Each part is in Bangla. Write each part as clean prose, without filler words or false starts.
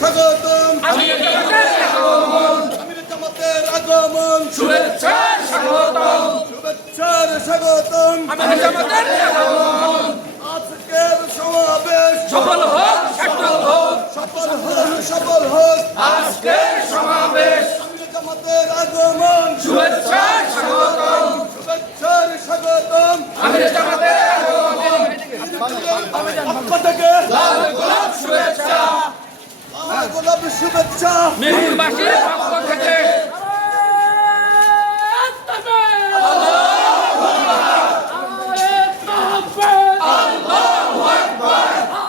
স্বাগতম আমির জামাতের আগমন, আমির জামাতের আগমন শুভেচ্ছা স্বাগতম, শুভেচ্ছার স্বাগতম আমির জামাতের আগমন, আজকের সমাবেশ সফল হোক সার্থক হোক, সফল হোক আজকের সমাবেশ, আমির জামাতের আগমন শুভেচ্ছা স্বাগতম, শুভেচ্ছার স্বাগতম আমির জামাতের আগমন, পক্ষ থেকে লাল গোলাপ শুভেচ্ছা, লাল গোলাপ শুভেচ্ছা মিরপুরবাসীর পক্ষ থেকে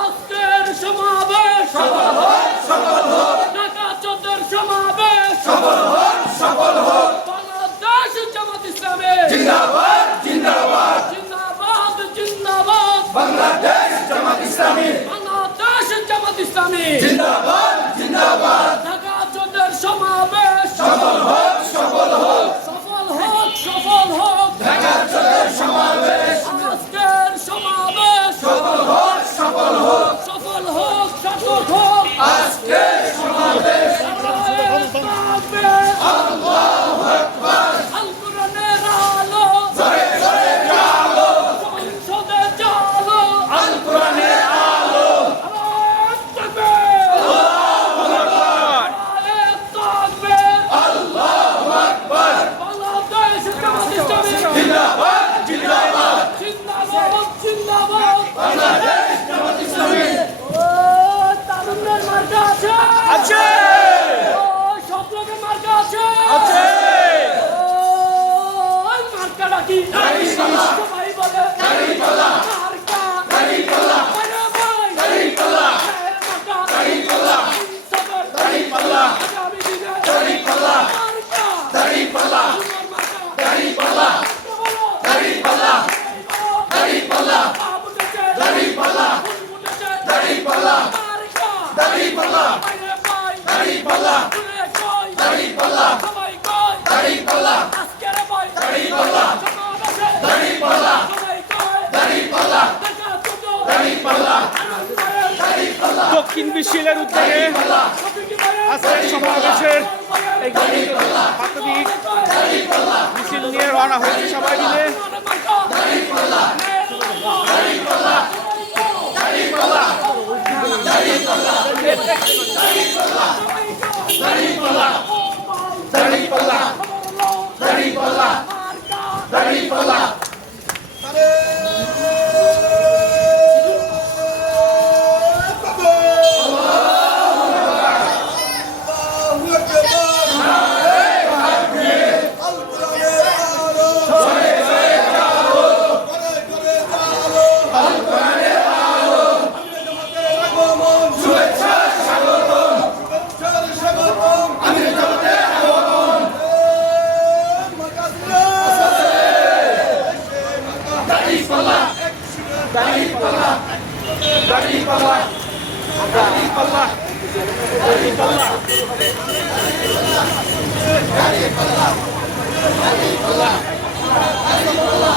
আজকের সমাবেশ সফল হোক সফল হোক, ঢাকা 14 সমাবেশ সফল হোক সফল হোক, বাংলাদেশ জামাত ইসলামী জিন্দাবাদ জিন্দাবাদ, জিন্দাবাদ জিন্দাবাদ বাংলাদেশ জামাত ইসলামী বাংলাদেশ জামাত ইসলামী জিন্দাবাদ জিন্দাবাদ, ঢাকা 14 সমাবেশ সফল হোক সফল হোক, সফল হোক সফল হোক ঢাকার চোখের সমাবেশ, আজকের সমাবেশ সফল হোক সফল হোক, সফল হোক সার্থক হোক আজকের সমাবেশ, আল কোরআনের আলো ঘরে ঘরে আলো, সংসদে জালো আল কোরআনের আলো, আল্লাহু আকবার, বাংলাদেশ জামাত ইসলামী জিন্দাবাদ জিন্দাবাদ, জিন্দাবাদ জিন্দাবাদ বাংলাদেশ জামাত ইসলামী ও তারুণ্যের মার্কা আছে আছে ও সবলোকের মার্কা আছে আছে, ওই মার্কাটা কি দাড়িপাল্লা, সবাই বলে দাড়িপাল্লা, মার্কা দাড়িপাল্লা, আরে ভাই দাড়িপাল্লা, মার্কা দাড়িপাল্লা, ইনসাফের দাড়িপাল্লা, আগামী দিনে দাড়িপাল্লা, মার্কা দাড়িপাল্লা, তোমার মার্কা দাড়িপাল্লা, বলো দাড়িপাল্লা, দাড়িপাল্লা, বাবুটেছে দাড়িপাল্লা, ফুলফুটেছে দাড়িপাল্লা, মার্কা দাড়িপাল্লা, আরে ভাই দাড়িপাল্লা, তুই কই দাড়িপাল্লা, সবাই কই দাড়িপাল্লা, আজকের ভাই দাড়িপাল্লা, সমাবেশে দাড়িপাল্লা, সবাই কই দাড়িপাল্লা, ঢাকা 14 দাড়িপাল্লা, দাড়িপাল্লা দক্ষিণ বিশ্বের উদ্যোগে আজকের সমাবেশের এই প্রাথমিক মিছিল নিয়ে রওনা হয়েছে সবাই মিলে। দাড়িপাল্লা, দাড়িপাল্লা, দাড়িপাল্লা, আরে আল্লাহু আকবার আল কোরআনের আলো ঘরে ঘরে আলো আল কোরআনের আলো, আমির জামাতের আগমন শুভেচ্ছা স্বাগতম, শুভেচ্ছার স্বাগতম আমির জামাতের আগমন, দাড়িপাল্লা, দাড়িপাল্লা, দাড়িপাল্লা, দাড়িপাল্লা, দাড়িপাল্লা, দাড়িপাল্লা,